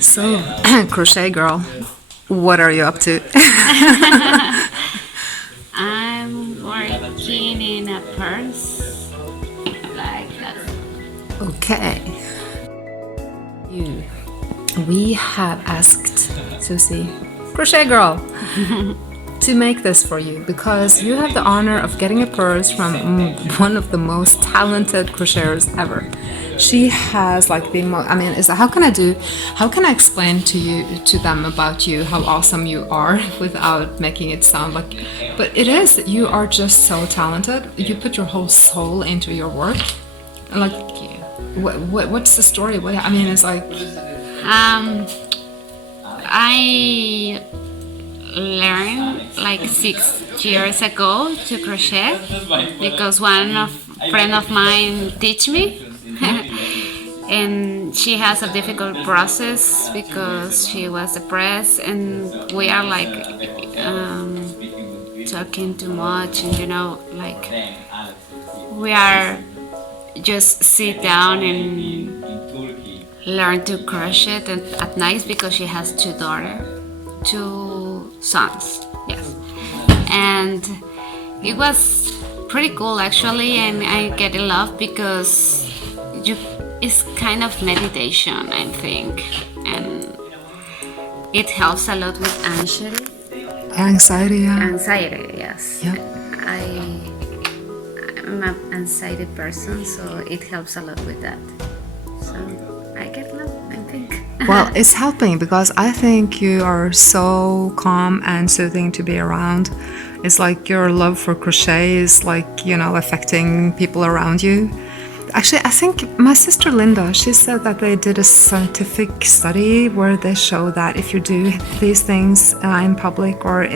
So, Crochet Girl, what are you up to? I'm working in a purse like that. Okay. We have asked Susie, Crochet Girl, to make this for you because you have the honor of getting a purse from one of the most talented crocheters ever. She has like the most, I mean, how can I explain to them about you, how awesome you are without making it sound like, but it is, you are just so talented. You put your whole soul into your work. Like, what's the story? I mean, it's like, I learned like 6 years ago to crochet because friend of mine teach me. And she has a difficult process because she was depressed, and we are like talking too much, and like we are just sit down and learn to crochet at night because she has 2 sons, yes. And it was pretty cool actually, and I get in love because it's kind of meditation, I think, and it helps a lot with anxiety. Yeah. Anxiety, yes. Yep. I'm an anxiety person, so it helps a lot with that. So I get love, I think. Well, it's helping because I think you are so calm and soothing to be around. It's like your love for crochet is like, affecting people around you. Actually, I think my sister Linda, she said that they did a scientific study where they show that if you do these things in public or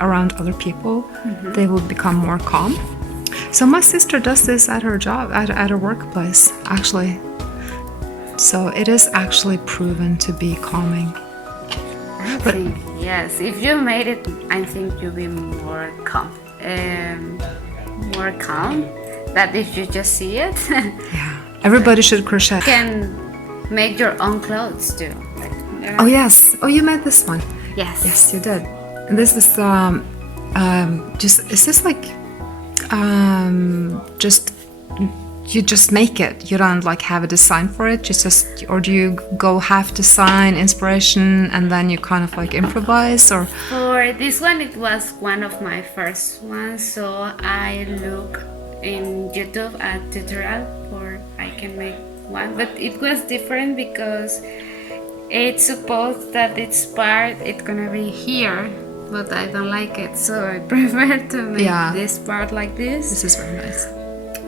around other people, they will become more calm. So my sister does this at her job, at her workplace, actually. So it is actually proven to be calming. I think, yes, if you made it, I think you'll be more calm. That if you just see it. Yeah, everybody should crochet. You can make your own clothes too. Oh yes. Oh, you made this one. Yes. Yes, you did. And this is is this like you just make it? You don't like have a design for it. Or do you go half design, inspiration, and then you kind of like improvise? Or for this one, it was one of my first ones. So I look in YouTube at tutorial or I can make one, but it was different because it's supposed that it's gonna be here, but I don't like it, so I prefer to make this part like this. This is very nice.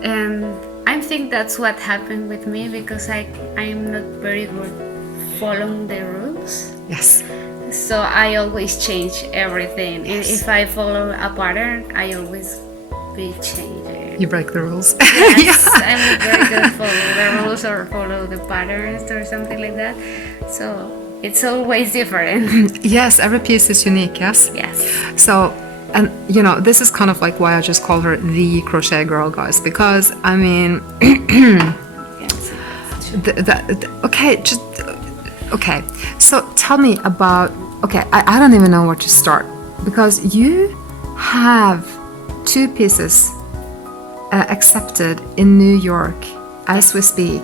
And I think that's what happened with me because I'm not very good following the rules. Yes. So I always change everything. Yes. If I follow a pattern, I always be changing. You break the rules. Yes, I'm very good follow the rules or follow the patterns or something like that. So it's always different. Yes, every piece is unique. Yes. Yes. So, and this is kind of like why I just call her the Crochet Girl, guys, because I mean, okay. So tell me about. Okay, I don't even know where to start because you have 2 pieces accepted in New York as we speak,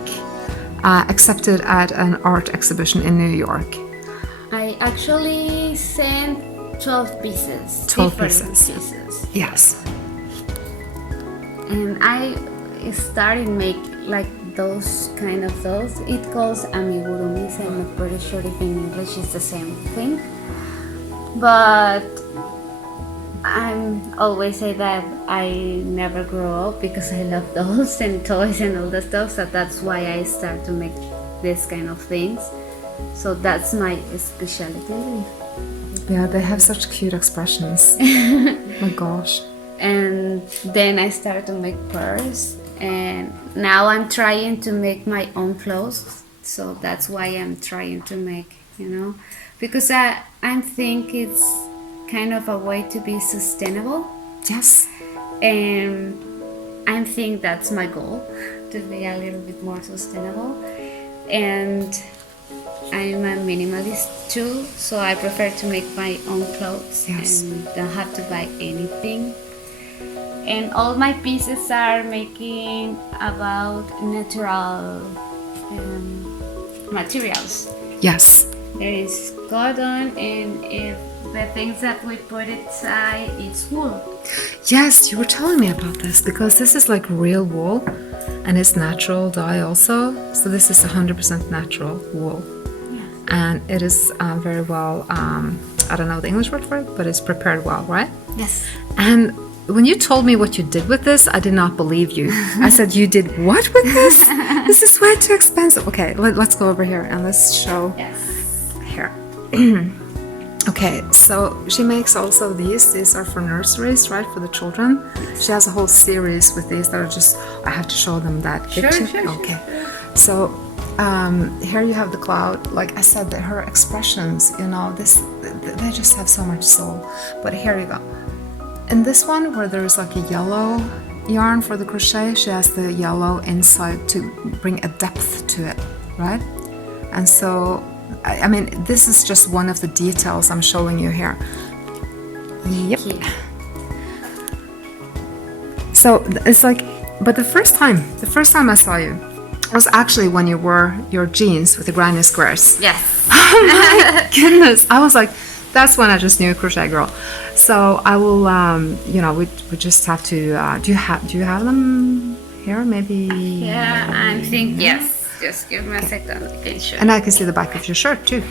accepted at an art exhibition in New York. I actually sent 12 pieces. 12 pieces. Yes. And I started make like those kind of those. It calls amigurumis. I'm not pretty sure if in English it's the same thing. But I'm always say that I never grow up because I love dolls and toys and all that stuff. So that's why I start to make this kind of things. So that's my specialty. Yeah, they have such cute expressions. My gosh. And then I started to make purse, and now I'm trying to make my own clothes. So that's why I'm trying to make, because I think it's kind of a way to be sustainable. Yes. And I think that's my goal, to be a little bit more sustainable. And I'm a minimalist too, so I prefer to make my own clothes and don't have to buy anything. And all my pieces are making about natural materials. Yes. There is cotton, and if the things that we put inside, it's wool. Yes, you were telling me about this because this is like real wool and it's natural dye also. So this is 100% natural wool. Yes. And it is very well, I don't know the English word for it, but it's prepared well, right? Yes. And when you told me what you did with this, I did not believe you. I said, you did what with this? This is way too expensive. Okay, let's go over here and let's show here. Okay, so she makes also these. These are for nurseries, right, for the children. She has a whole series with these that are just, I have to show them that picture. Sure. Okay, so here you have the cloud. Like I said, that her expressions, you know, they just have so much soul. But here you go. In this one, where there's like a yellow yarn for the crochet, she has the yellow inside to bring a depth to it, right? And so, I mean, this is just one of the details I'm showing you here. Yep. So it's like, but the first time I saw you was actually when you wore your jeans with the granny squares. Yes. Oh my goodness! I was like, that's when I just knew Crochet Girl. So I will, you know, we just have to. Do you have them here? Maybe. Yeah, I think yes. Just give me a second. Okay, sure. And I can see the back of your shirt too.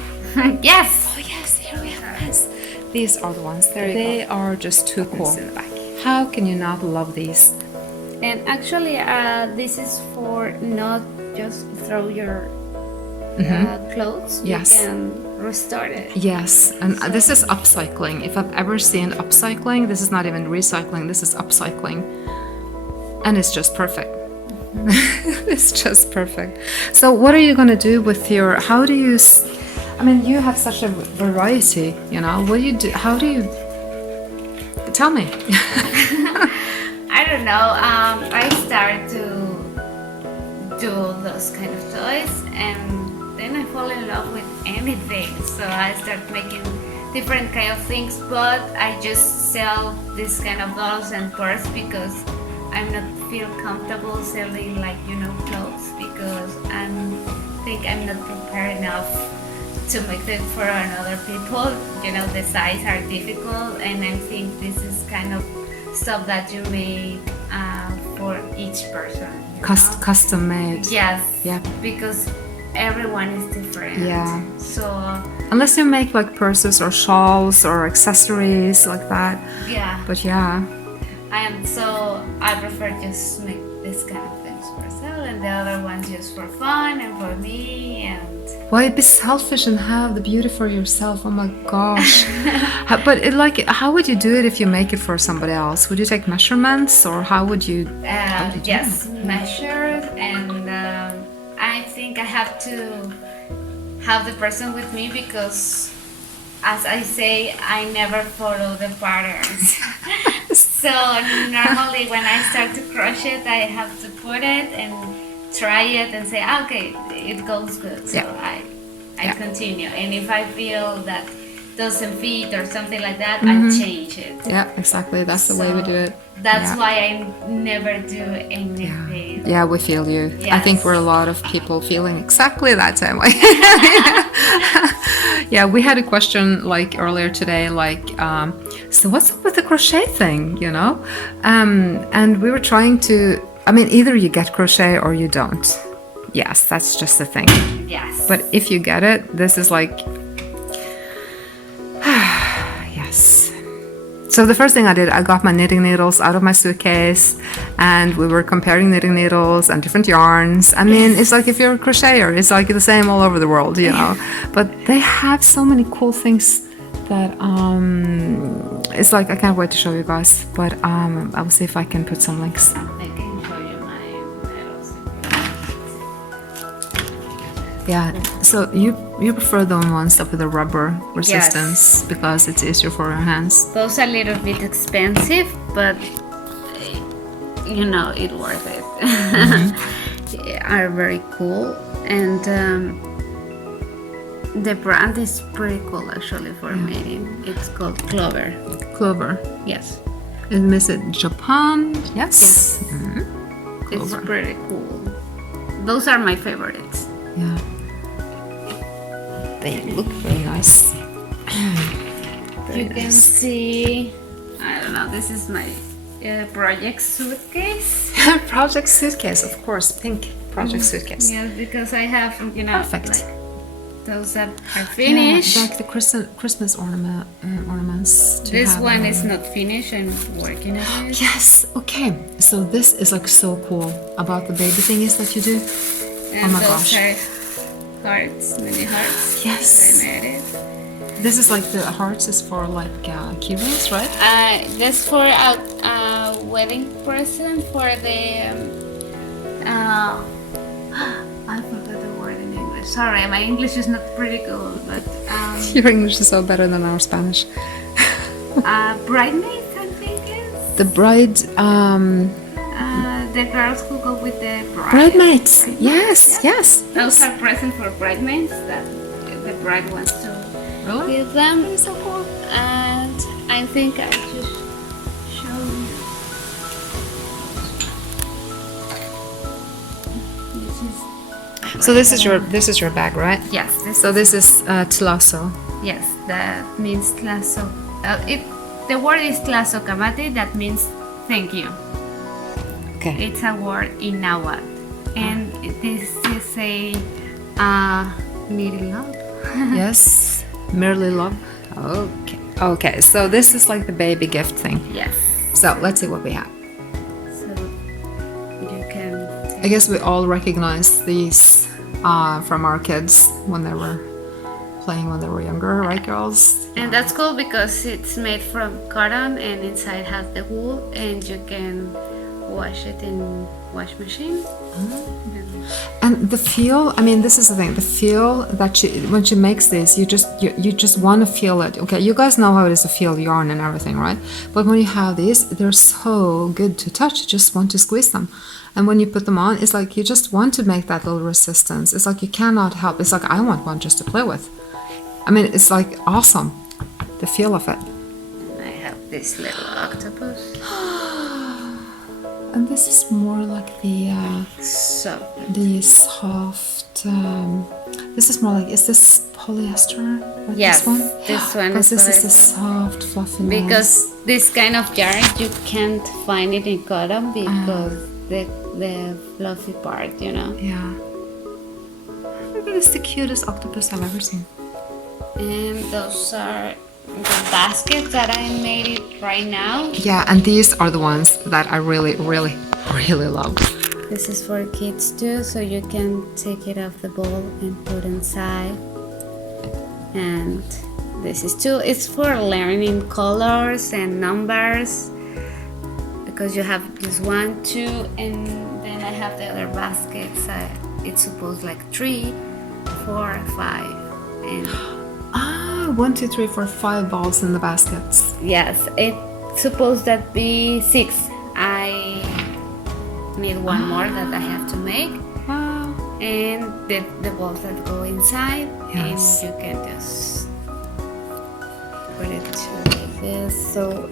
Yes. Oh yes, here we have this. These are the ones. They are just too cool. In the back. How can you not love these? And actually, this is for not just throw your clothes. Yes. You can restore it. Yes, and this is upcycling. If I've ever seen upcycling, this is not even recycling. This is upcycling, and it's just perfect. It's just perfect. So what are you going to do with your, how do you, I mean, you have such a variety, you know, what do you do, how do you, tell me. I don't know, I started to do those kind of toys, and then I fall in love with anything, so I start making different kind of things, but I just sell this kind of dolls and purse because I'm not feel comfortable selling, like, you know, clothes, because I think I'm not prepared enough to make them for another people. You know, the size are difficult, and I think this is kind of stuff that you make for each person. Custom made. Yes. Yeah. Because everyone is different. Yeah. So unless you make like purses or shawls or accessories like that. yeah. But yeah. So I prefer just make this kind of things for sale, and the other ones just for fun and for me. And why be selfish and have the beauty for yourself? Oh my gosh. But it, like, how would you do it if you make it for somebody else? Would you take measurements, or how would you yes, measure, and I think I have to have the person with me because, as I say, I never follow the patterns. So normally when I start to crochet, I have to put it and try it and say, okay, it goes good. So I continue. And if I feel that doesn't fit or something like that, I change it. Yeah, exactly. That's the way we do it. That's why I never do anything. Yeah, we feel you. Yes. I think we're a lot of people feeling exactly that same way. Yeah, we had a question like earlier today, like, so what's up with the crochet thing, you know? And we were trying to, I mean, either you get crochet or you don't. Yes, that's just the thing. Yes. But if you get it, this is like, yes. So the first thing I did, I got my knitting needles out of my suitcase, and we were comparing knitting needles and different yarns. I mean, it's like if you're a crocheter, it's like the same all over the world, you know. But they have so many cool things that it's like, I can't wait to show you guys. But I will see if I can put some links. I can show you my needles. Yeah. So you prefer the ones that with the rubber resistance because it's easier for your hands. Those are a little bit expensive, but you know, it's worth it. They are very cool, and The brand is pretty cool actually for mating. It's called Clover. Clover. Yes. And is it Japan? Yes. It's pretty cool. Those are my favorites. Yeah. They look very nice. You can see, I don't know, this is my project suitcase. Project suitcase, of course, pink project suitcase. Yes, because I have, Perfect. like, those that are finished. Like the Christmas ornaments. This one is not finished. I'm working on it. Yes. Okay. So this is like so cool about the baby thingies that you do. And my those gosh. are hearts, mini hearts. Yes. I made it. This is like the hearts is for like key rings, right? That's for a wedding present for the. I forgot the word in English. Sorry, my English is not pretty good, but Your English is so better than our Spanish. bridesmaids, I think is. The bride. The girls who go with the bride. Bridesmaids. Yes. Yes. Those are presents for bridesmaids that the bride wants to Really? give them. That is so cool. And I think I just show you. So this is your bag, right? Yes. So this is TLAZO. Yes, that means TLAZO. The word is TLAZO Kamate. That means thank you. Okay. It's a word in Nahuatl, and this is a needy love. Yes. Merely love. Okay. Okay. So this is like the baby gift thing. Yes. So let's see what we have. So you can. I guess we all recognize these from our kids when they were playing when they were younger, right, girls? And that's cool because it's made from cotton and inside has the wool, and you can wash it in wash machine. And the feel, I mean, this is the thing. The feel that when she makes this, you just want to feel it. Okay, you guys know how it is to feel yarn and everything, right? But when you have these, they're so good to touch. You just want to squeeze them. And when you put them on, it's like you just want to make that little resistance. It's like you cannot help. It's like I want one just to play with. I mean, it's like awesome, the feel of it. And I have this little octopus. And this is more like the So soft. This is more like, is this polyester? Like yes, this one? this one Because is this is the soft, fluffy. because this kind of yarn you can't find it in cotton because the fluffy part, Yeah. Look at this, the cutest octopus I've ever seen. And those are the baskets that I made it right now. Yeah, and these are the ones that I really, really, really love. This is for kids too, so you can take it off the bowl and put inside. And this is too, it's for learning colors and numbers, because you have this 1, 2, and then I have the other baskets. It's supposed like 3, 4, 5, and 1, 2, 3, 4, 5 balls in the baskets. yes, it's supposed that be 6. I need one more that I have to make. Wow. And the balls that go inside, Yes. and you can just put it like this. So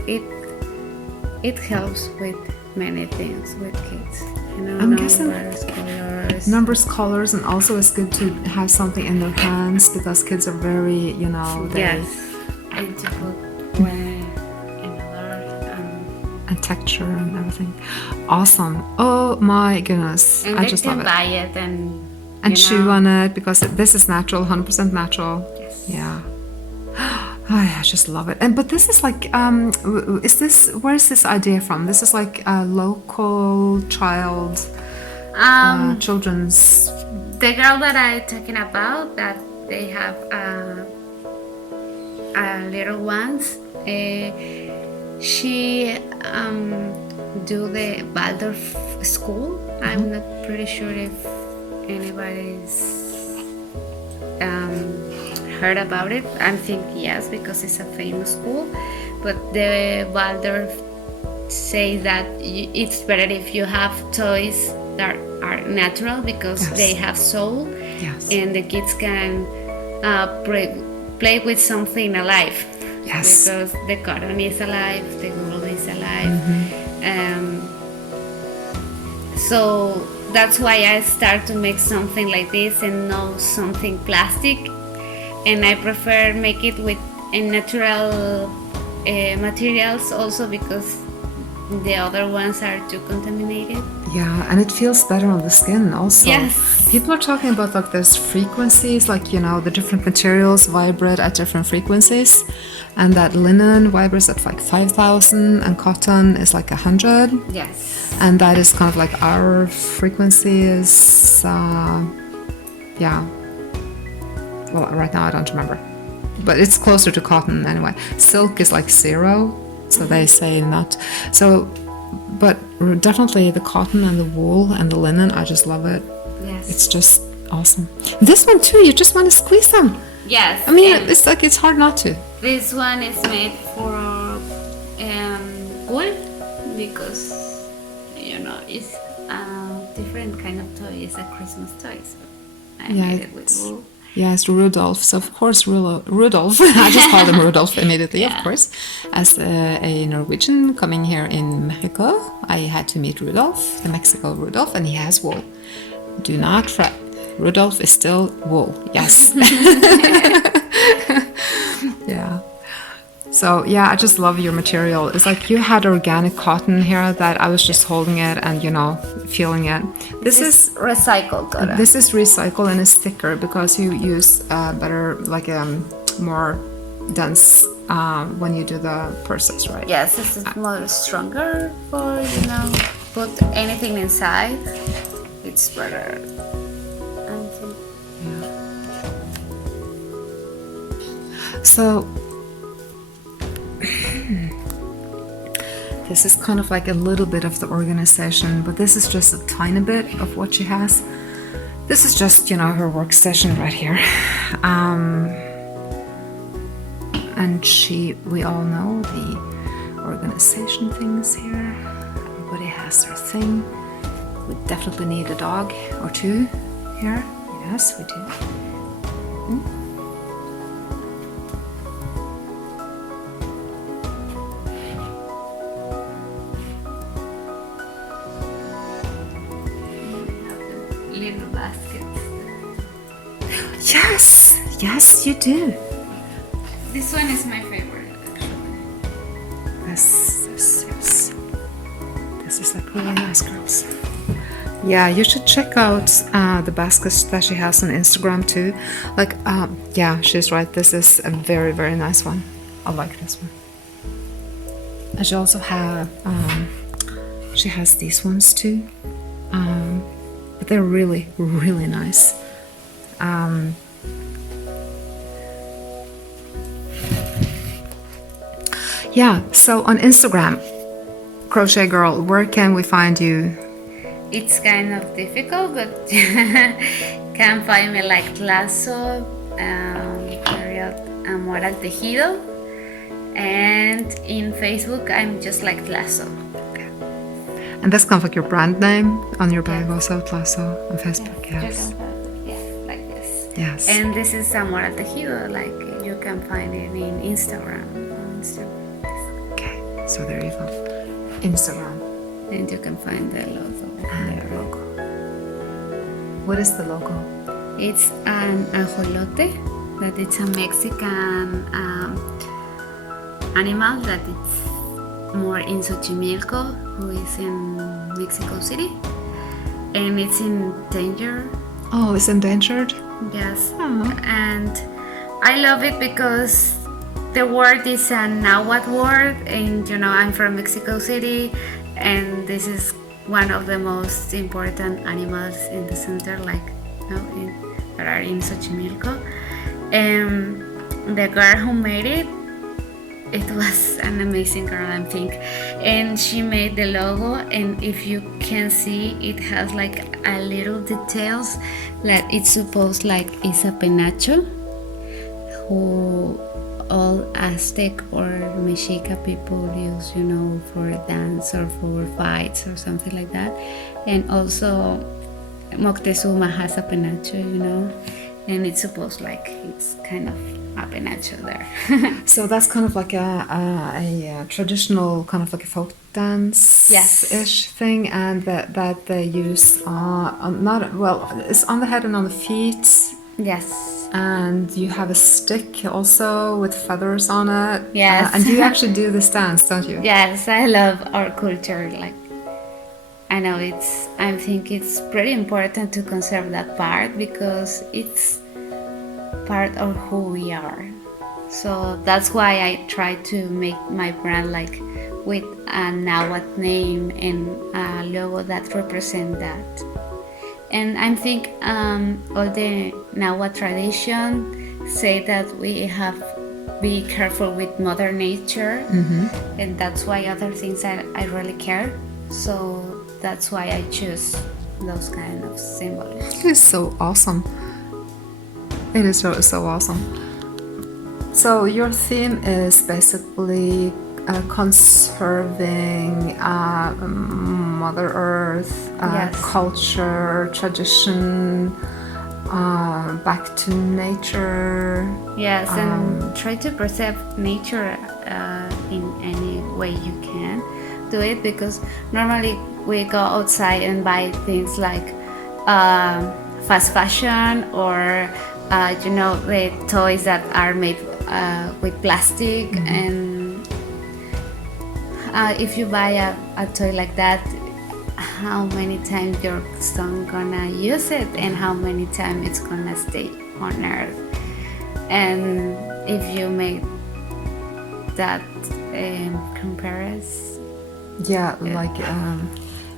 it helps with many things with kids. I'm guessing numbers, colors. numbers, colors, and also it's good to have something in their hands because kids are very, they Yes, and to put another. and texture and everything. Awesome. Oh my goodness. And I they just can love it. buy it and Chew on it because this is natural, 100% natural. Yes. Yeah. I just love it. But this is like, where is this idea from? This is like a local children's. The girl that I'm talking about, that they have little ones. She do the Waldorf school. I'm not pretty sure if anybody's heard about it. I think yes, because it's a famous school. But the Waldorf say that it's better if you have toys that are natural because Yes. they have soul, Yes. and the kids can play with something alive. Yes. Because the cotton is alive, the wool is alive. So that's why I start to make something like this and not something plastic. And I prefer make it with natural materials also, because the other ones are too contaminated. Yeah, and it feels better on the skin also. Yes. People are talking about like there's frequencies, like, you know, the different materials vibrate at different frequencies, and that linen vibrates at like 5,000 and cotton is like 100. Yes. And that is kind of like our frequency is, yeah. Well, right now I don't remember, but it's closer to cotton anyway. Silk is like 0, so they say not. So, but definitely the cotton and the wool and the linen, I just love it. Yes. It's just awesome. This one too, you just want to squeeze them. Yes. I mean, and it's like it's hard not to. this one is made for wool, because you know it's a different kind of toy. It's a Christmas toy, so I made it with wool. Yeah, it's Rudolph. So of course, Rudolph. I just called him Rudolph immediately. Yeah. Of course, as a Norwegian coming here in Mexico, I had to meet Rudolph, the Mexico Rudolph, and he has wool. Do not fret. Rudolph is still wool. Yes. Yeah. So yeah, I just love your material. It's like you had organic cotton here that I was just holding it and, you know, feeling it. This is recycled cotton. this is recycled and it's thicker because you use better, like more dense when you do the purses, right? Yes, this is more stronger for, you know, put anything inside. It's better. I think. So this is kind of like a little bit of the organization, but this is just a tiny bit of what she has. This is just, you know, her workstation right here. And we all know the organization things here. Everybody has their thing. We definitely need a dog or two here. Yes, we do. Little baskets. Yes, yes, you do. This one is my favorite, actually. Yes. This is like really nice, girls. Yeah, you should check out the baskets that she has on Instagram too. Like, yeah, she's right. This is a very, very nice one. I like this one. And she also have, she has these ones too. But they're really, really nice. Yeah, so on Instagram, Crochet Girl, where can we find you? It's kind of difficult, but can find me like TLAZO, period, Amor al Tejido, and in Facebook I'm just like TLAZO. And that's kind of like your brand name on your bag also, TLAZO on Facebook, yes. Yeah, like this. Yes. And this is Amor al Tejido, like you can find it in Instagram. Okay, so there you go. Instagram. And you can find the logo. And the logo. What is the logo? It's an ajolote, that it's a Mexican animal that it's more in Xochimilco, who is in Mexico City, and it's in danger. Oh, it's endangered? Yes. Oh. And I love it because the word is a Nahuatl word, and you know I'm from Mexico City, and this is one of the most important animals in the center, like that are in Xochimilco. And the girl who made it was an amazing girl, I think, and she made the logo. And if you can see, it has like a little details that it's supposed like it's a penacho who all Aztec or Mexica people use, you know, for dance or for fights or something like that. And also Moctezuma has a penacho, you know, and it's supposed like it's kind of up in nature there. So that's kind of like a traditional kind of like a folk dance ish thing, and that they use not well, it's on the head and on the feet. Yes. And you have a stick also with feathers on it. Yes. And you actually do this dance, don't you? Yes, I love our culture. Like, I know I think it's pretty important to conserve that part because it's part of who we are. So that's why I try to make my brand like with a Nahuatl name and a logo that represent that. And I think all the Nahuatl tradition say that we have be careful with Mother Nature, and that's why other things I really care. So that's why I choose those kind of symbols. It is so awesome. It is so awesome. So your theme is basically conserving Mother Earth, culture, tradition, back to nature. Yes, and try to preserve nature in any way you can do it, because normally we go outside and buy things like fast fashion or the toys that are made with plastic, and if you buy a toy like that, how many times your son gonna use it and how many times it's gonna stay on earth. And if you make that comparison,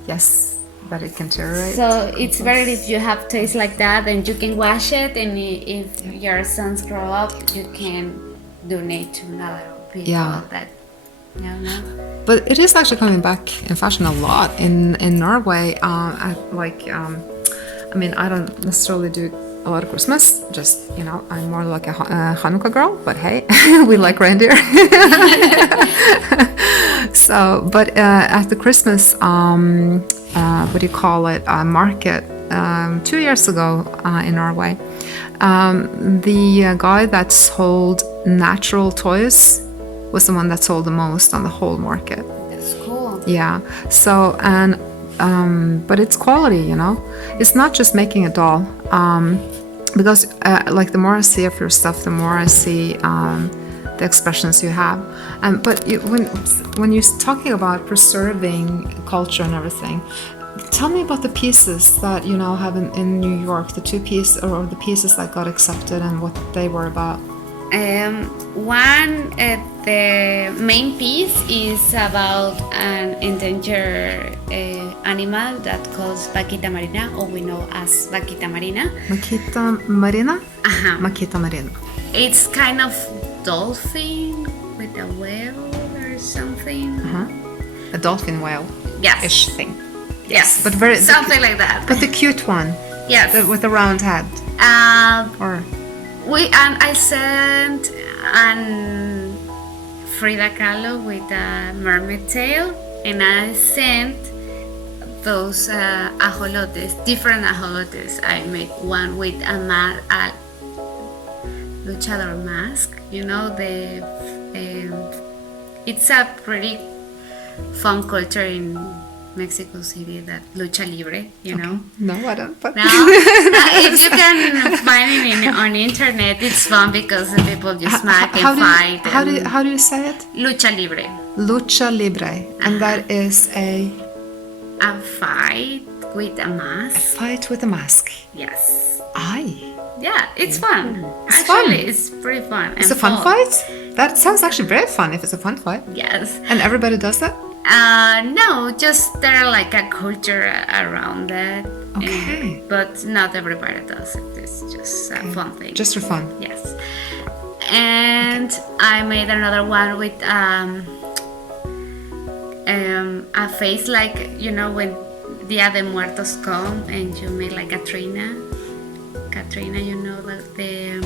yes, that it can deteriorate. So it's better if you have toys like that and you can wash it, and if your sons grow up, you can donate to another people that But it is actually coming back in fashion a lot in Norway. I don't necessarily do a lot of Christmas. Just I'm more like a Hanukkah girl. But hey, we like reindeer. So, but at the Christmas, what do you call it? Market 2 years ago in Norway, the guy that sold natural toys was the one that sold the most on the whole market. That's cool. Yeah. So, and but it's quality, It's not just making a doll. Because like the more I see of your stuff, the more I see the expressions you have. But when you're talking about preserving culture and everything, tell me about the pieces that have in New York, the two pieces or the pieces that got accepted and what they were about. The main piece is about an endangered animal that calls Vaquita marina, or we know as Vaquita marina. Vaquita marina? Vaquita marina. It's kind of dolphin with a whale or something. A dolphin whale. Yes. Ish thing. Yes. But something like that. But the cute one. Yes. With the round head. I sent an Frida Kahlo with a mermaid tail, and I sent those ajolotes, different ajolotes. I made one with a luchador mask. It's a pretty fun culture in Mexico City, that lucha libre, know. No, I don't. But no, if you can find it on internet, it's fun because the people just smack and fight. How do you say it? Lucha libre. Lucha libre, and that is a fight with a mask. A fight with a mask. Yes. Yeah, it's fun. It's actually, fun. It's pretty fun. It's a fun fight? That sounds actually very fun if it's a fun fight. Yes. And everybody does that? No, just there like a culture around that. Okay. But not everybody does it. It's just a fun thing. Just for fun. Yes. And I made another one with a face like, when Dia de Muertos come and you make like Katrina, like the...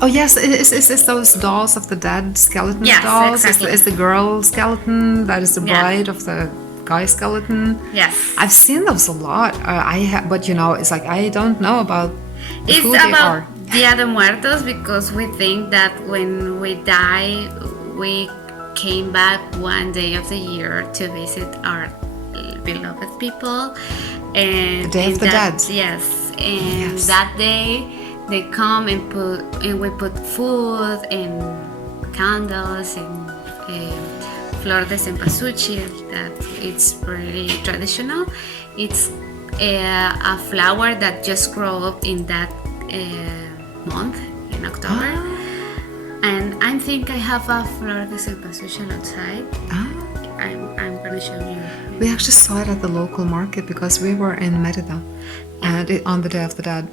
Oh yes, it's those dolls of the dead skeleton dolls. Exactly. It's the girl skeleton that is the bride of the guy skeleton. Yes. I've seen those a lot. But it's like I don't know about It's who they about are. Dia de Muertos because we think that when we die, we came back one day of the year to visit our beloved people. And The Day of the that, Dead. yes, and Yes. that day they come and we put food and candles and flor de cempasúchil. That it's pretty traditional. It's a flower that just grow up in that month in October. And I think I have a flor de cempasúchil outside. I'm gonna show you. We actually saw it at the local market because we were in Merida and on the Day of the Dead.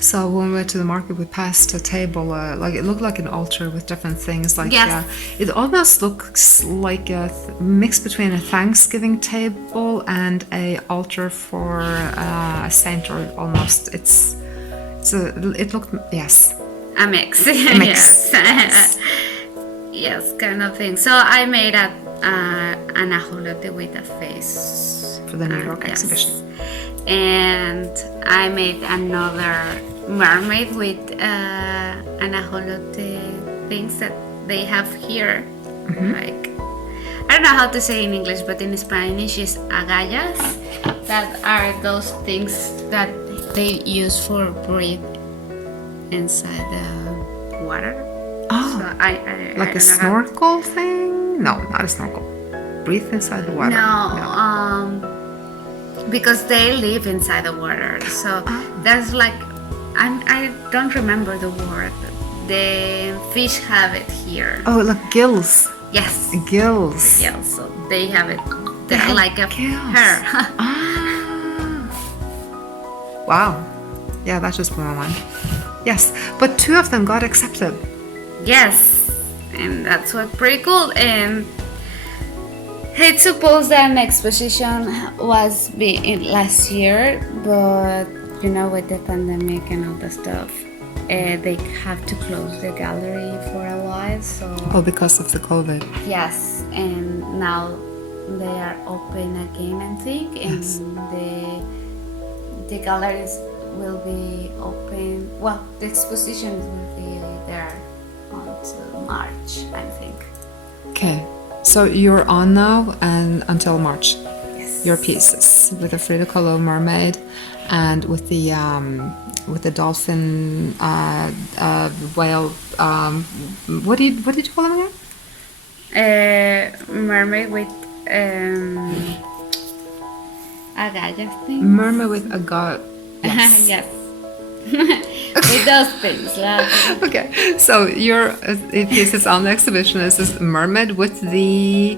So when we went to the market, we passed a table, like it looked like an altar with different things. Like Yes. it almost looks like a mix between a Thanksgiving table and a altar for a saint, or almost. It looked, yes. A mix. A mix. Yes. Yes, kind of thing. So I made an ajolote with a face For the New York yes. exhibition. And I made another mermaid with an ajolote things that they have here. Like, I don't know how to say in English, but in Spanish is agallas. That are those things that they use for breathe inside the water. Oh, So I like I a don't know how- snorkel thing? No, not a snorkel. Breathe inside the water. No, because they live inside the water. So that's like, I don't remember the word. The fish have it here. Oh, like gills. Yes. Gills. Yeah, so they have it. They They're have like a gills. hair. Wow. Yeah, that just blew my mind. Yes, but 2 of them got accepted. Yes, and that's what pretty cool. And it's supposed that an exposition was last year, but with the pandemic and all the stuff, they have to close the gallery for a while. So Oh, because of the COVID. yes, and now they are open again, I think, and Yes. the galleries will be open. Well, the exposition will be there until March, I think. Okay, so you're on now and until March. Yes. Your pieces with the Frida Kahlo mermaid and with the dolphin whale. What did you call them again? Mermaid with agallas thing. Mermaid with a god. Yes. Yes. With those things. Like, Okay, so your piece is on the exhibition. This is mermaid with the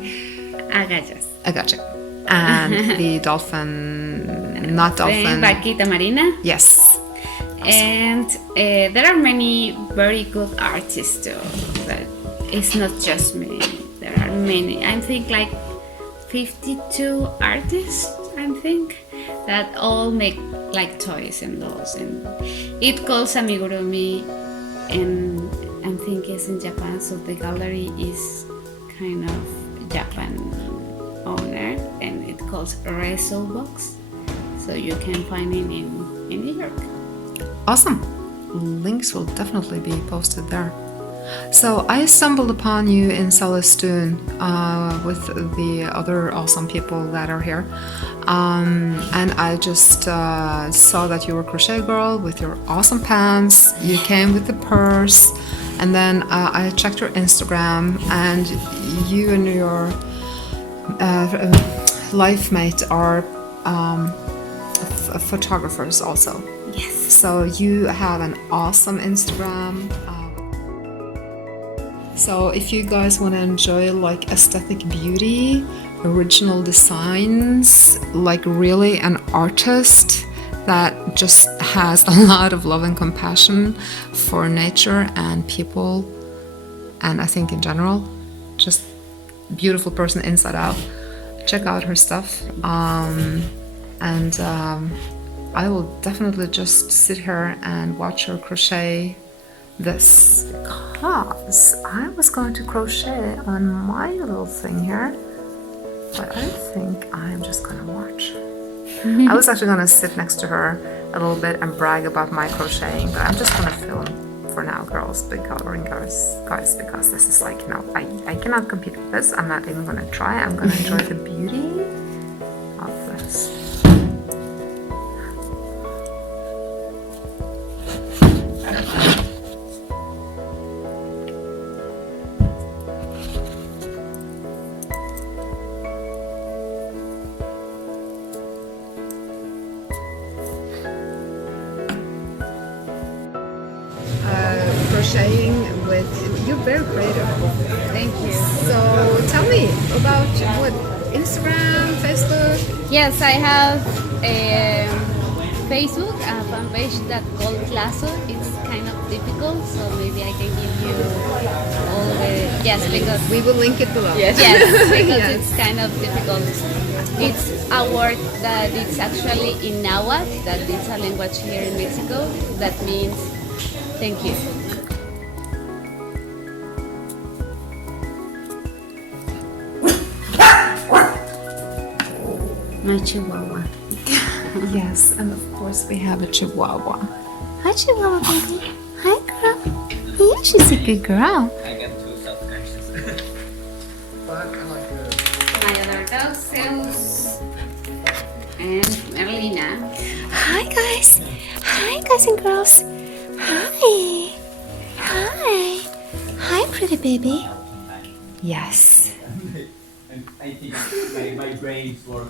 agallas. I gotcha. And the dolphin, not dolphin. Vaquita marina. Yes. And there are many very good artists too. But it's not just me. There are many. I think like 52 artists. I think that all make like toys and dolls. And it calls amigurumi, and I think it's in Japan. So the gallery is kind of Japan owner, and it calls RESOBOX. So you can find it in New York. Awesome. Links will definitely be posted there. So I stumbled upon you in Celestune with the other awesome people that are here. And I just saw that you were Crochet Girl with your awesome pants. You came with the purse. And then I checked your Instagram, and you and your life mate are photographers also. Yes. So you have an awesome Instagram. So if you guys want to enjoy like aesthetic beauty, original designs, like really an artist that just has a lot of love and compassion for nature and people, and I think in general, just beautiful person inside out, check out her stuff. I will definitely just sit here and watch her crochet this, because I was going to crochet on my little thing here, but I think I'm just gonna watch. I was actually gonna sit next to her a little bit and brag about my crocheting, but I'm just gonna film for now, girls, guys, because this is like, no, I cannot compete with this. I'm not even gonna try. I'm gonna enjoy the beauty of this. Crocheting with, you're very creative. Thank you. So tell me about what, Instagram, Facebook? Yes, I have a Facebook, a fan page that called TLAZO. It's kind of difficult, so maybe I can give you all the, yes, because We will link it below. yes, because Yes. it's kind of difficult. It's a word that it's actually in Nahuatl, that is a language here in Mexico, that means thank you. My chihuahua. Yes, and of course we have a Chihuahua. Hi, Chihuahua baby. Hi, girl. Yeah, she's a good girl. I get too self-conscious. My other dog, Zeus, and Merlina. Hi guys! Hi guys and girls! Hi! Hi! Hi pretty baby! Yes. I think my brains work.